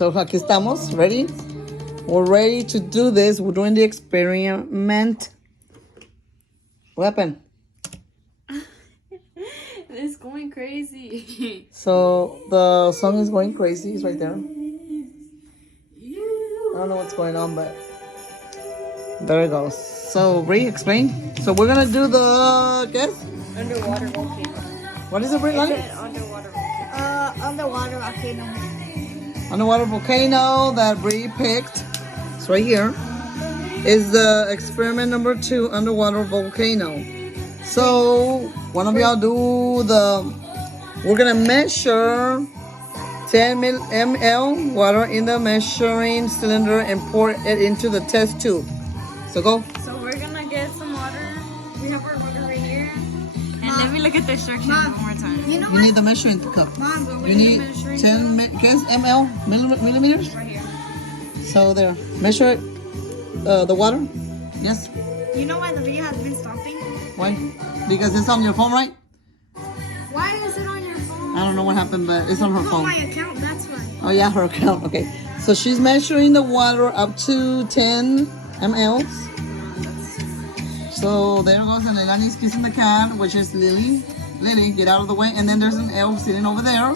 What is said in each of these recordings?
So aquí estamos, ready? We're ready to do this. We're doing the experiment. What happened? It's going crazy. So the song is going crazy. It's right there. I don't know what's going on, but there it goes. So Brie, explain. So we're gonna do the guess. Underwater volcano. What is it, Brie? Like? Underwater volcano. Underwater volcano. Underwater volcano that Brie picked. It's right here. Is the experiment number 2, underwater volcano. So one of y'all do the. We're gonna measure 10 ml water in the measuring cylinder and pour it into the test tube. So go. So we're gonna get some water. We have our water right here. And let me look at the instructions one more time. You know You need the measuring cup. Mom, You need 10 guess ml millimeters. Right here. So there, measure the water. Yes. you know why the video has been stopping? Why? Because it's on your phone, right? Why is it on your phone? I don't know what happened, but it's on her Not phone. my account, that's why. Oh yeah, her account. Okay. So she's measuring the water up to 10 ml. So there goes, and Leilani's kissing the cat, which is Lily. Lily, get out of the way. And then there's an elf sitting over there.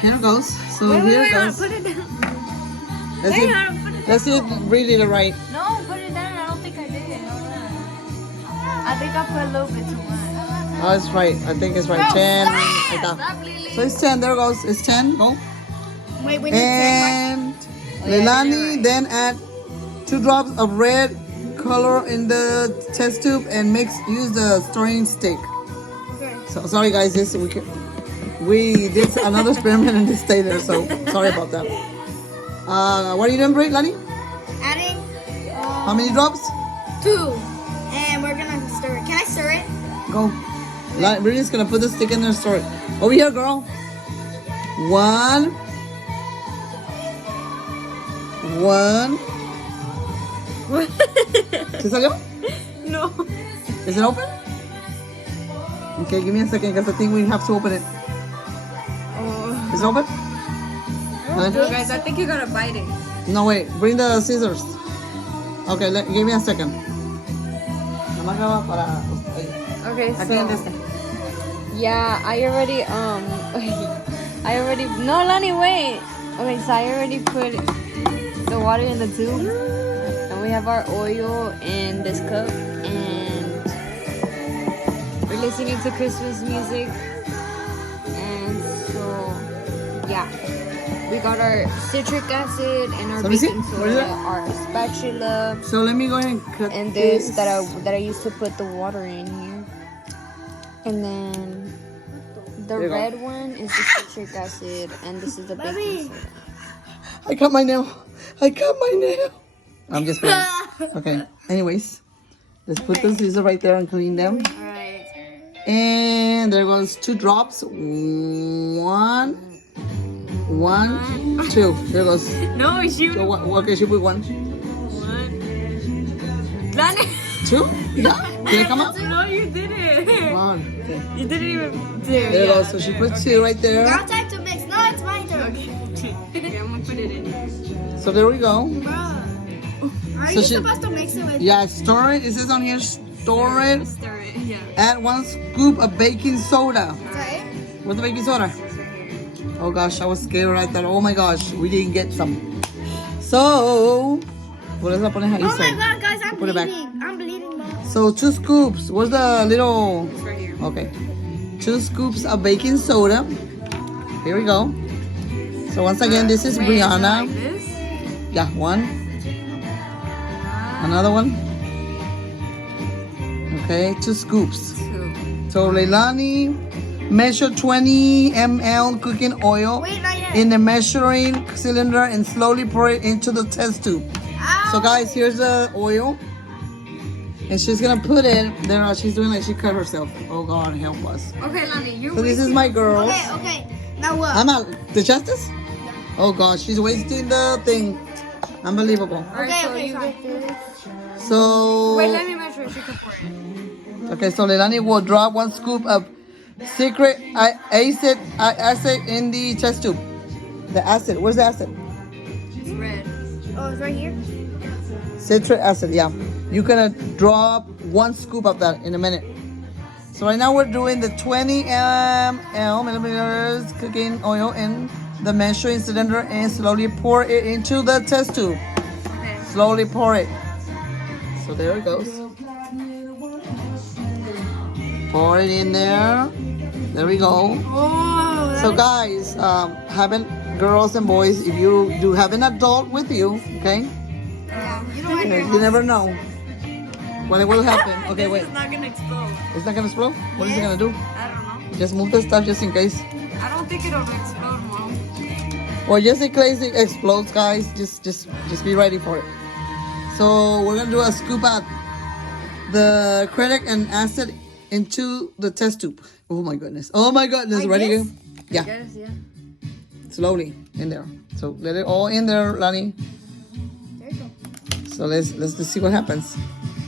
Here it goes. So here it goes. Put it down. Let's see, let's see if Brie did it right. No, put it down. I don't think I did it. I think I put a little bit too much. Oh, it's right. I think it's right. 10. Like that. Stop, Lily. So it's 10. There it goes. It's 10. Go. Wait, we need 10, And Leilani then add 2 drops of red color in the test tube and use the stirring stick. Okay. So sorry guys, we did another experiment and it stayed there, so sorry about that. What are you doing, Leilani? Adding How many drops? 2. And we're gonna stir it. Can I stir it? Go. We're just gonna put the stick in there and stir it. Over here, girl. 1. 1. ¿Se salió? No. Is it open? Okay, give me a second because I think we have to open it. Oh. Is it open? No, guys, I think you gotta bite it. No, wait. Bring the scissors. Okay, give me a second. Nomás graba para Okay, aquí en este. yeah, no, Lani, wait. Okay, so I already put the water in the tube, and we have our oil in this cup, and we're listening to Christmas music, and so, yeah. We got our citric acid and our Let me see. baking What is soda, that? our spatula, So let me go ahead and cut and this that I used to put the water in here. And then the There you go. red one is the citric acid, and this is the baking soda. I cut my nail. I'm just kidding. Okay. Anyways, let's put the scissors right there and clean them. Alright. And there goes 2 drops. 1, 2. There goes. No, you. So okay, she put 1, Lani. 2. Yeah. Did it come out? No, you didn't. Come on. Okay. You didn't even. There you go. So she put 2 right there. Now time to mix. No, it's my turn. Okay, I'm gonna put it in here. So there we go. Are So you she- supposed to mix it with? Yeah, store it. It says on here, store it. Stir it. Yeah. Add 1 scoop of baking soda. Okay. Where's the baking soda? Oh gosh, I was scared. I thought, oh my gosh, we didn't get some. So, what is up on it? How you Oh say? my god, guys, I'm Put it back. bleeding. I'm bleeding, Mom. So 2 scoops. Where's the little? It's right here. Okay, 2 scoops of baking soda. Here we go. So once again, this is Wait, Brianna. like this? Yeah, 1. Another one. Okay, 2 scoops. 2. So Leilani, measure 20 ml cooking oil Wait, not yet. in the measuring cylinder and slowly pour it into the test tube. So guys, here's the oil. And she's gonna put it there. She's doing like she cut herself. Oh God, help us. Okay, Lani, you're. So this is my girl. Okay. Now what? I'm out. The justice? Oh God, she's wasting the thing. Unbelievable. Okay, so okay, you sorry. get this. So Wait, let me measure. She can pour it. okay, so Leilani will drop 1 scoop of secret acid in the test tube. The acid. Where's the acid? It's red. Oh, it's right here. Citric acid, yeah. You're gonna drop 1 scoop of that in a minute. So right now we're doing the 20 millimeters cooking oil in the measuring cylinder and slowly pour it into the test tube. Okay. Slowly pour it. So there it goes. Pour it in there. There we go. Oh, So guys, having girls and boys, if you do have an adult with you, okay, yeah. You don't want you never know when it will happen. Okay, wait. It's not gonna explode. It's not gonna explode? What is it gonna do? I don't know. Just move the stuff just in case. I don't think it'll explode, Mom. Well, just in case it explodes, guys, just be ready for it. So we're gonna do a scoop out the critic and acid into the test tube. Oh my goodness. Oh my goodness. Like Ready? this? Yeah. Yes, yeah. Slowly in there. So let it all in there, Lani. There you go. So let's see what happens.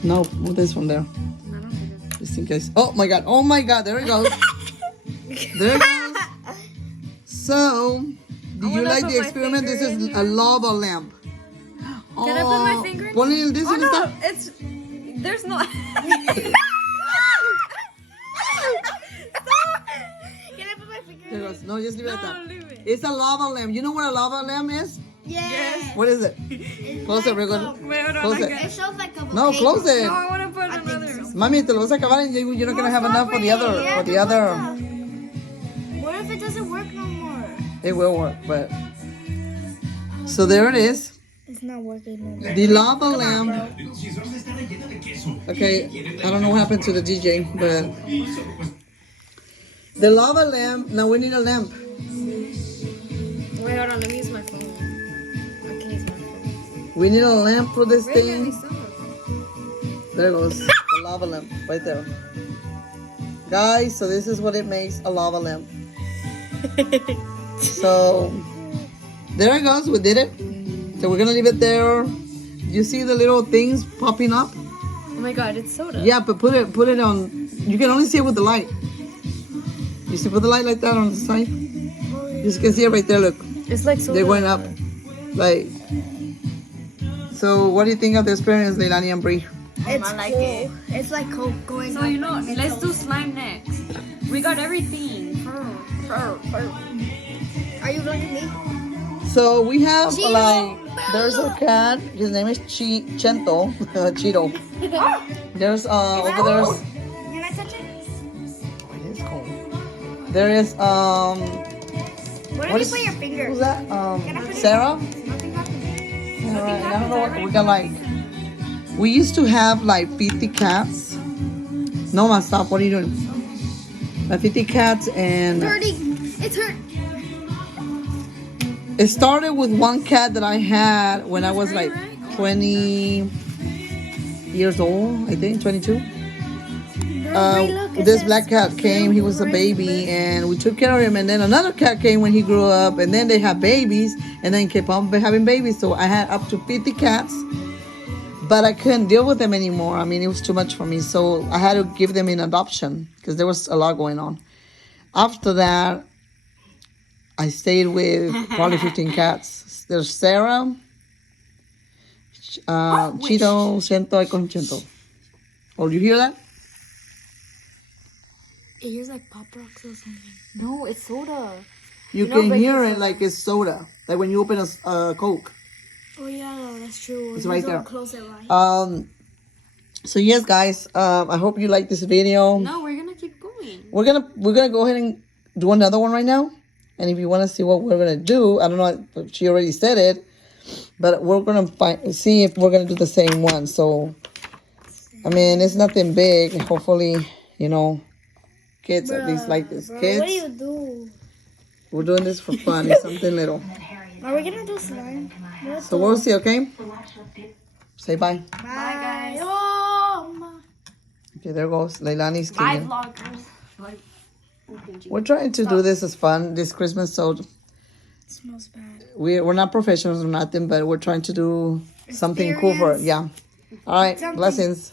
No, move this one there. I don't think it's... Just in case. Oh my god. Oh my god. There it goes. There it goes. So, do you wanna like put the my experiment? This finger is in a lava lamp. Can I put my finger in? Pon el this Oh and no, stuff. it's... There's no... Can I put my finger There it in? goes. No, just leave it at No, that. leave it. It's a lava lamp. You know what a lava lamp is? Yes. What is it? Close it, we're good. Wait, hold on. Close I it. got- It shows like a No, volcano. close it. No, I want to put another... Mami, te lo vas a acabar and you're not gonna have enough for the other. For the other, What if it doesn't work no more? it will work. But so there it is. It's not working no more. The lava lamp. Okay, I don't know what happened to the DJ, but the lava lamp. Now we need a lamp. Wait, hold on. Let me use my phone. I can use my phone. We need a lamp for this Really? thing. There goes the lava lamp right there. Guys, so this is what it makes a lava lamp. So there it goes. We did it. So we're gonna leave it there. You see the little things popping up? Oh my god, it's soda. Yeah, but put it on. You can only see it with the light. You see, put the light like that on the side. You can see it right there. Look, It's like soda. they're going up. Like. So, what do you think of the experience, Leilani and Bree? It's I like cool. it. It's like Coke going So up. you know, let's do slime next. We got everything. Are you looking at me? So we have Cheeto. like there's a cat. His name is Chento. Cheeto. There's over there's. Can I touch it? It is cold. There is What What if is- you put your finger? who's that? Can I put it Sarah. Nothing happened. Alright, I don't know what we got like. We used to have like 50 cats. No, man, stop. What are you doing? Like 50 cats, and It's hurting. It's hurt. it started with one cat that I had when I was like 20 years old, I think, 22. This black cat came, he was a baby, and we took care of him. And then another cat came when he grew up, and then they had babies, and then kept on having babies. So I had up to 50 cats, but I couldn't deal with them anymore. I mean, it was too much for me. So I had to give them in adoption because there was a lot going on. After that, I stayed with probably 15 cats. There's Sarah, Cheeto, Chento, I call him Chento. Oh, you hear that? It hears like Pop Rocks or something. No, it's soda. You No, can but hear it's it like it's soda, like when you open a Coke. Oh yeah, that's true. It's You right don't there. Close it right. So yes, guys, I hope you like this video. No, we're gonna keep going. We're gonna go ahead and do another one right now. And if you want to see what we're gonna do, I don't know if she already said it, but we're gonna see if we're gonna do the same one. So, I mean, it's nothing big. Hopefully, you know, kids at least like this. Bro, Kids, what do you do? we're doing this for fun. It's something little. Are we gonna do slime? So we'll see. Okay. Say bye. Bye guys. Oh, Okay, there goes Leilani's Bye, cleaning. vloggers. We're trying to do this as fun this Christmas, so it smells bad. we're not professionals or nothing, but we're trying to do something cool for it. Yeah. All right. Something. Blessings.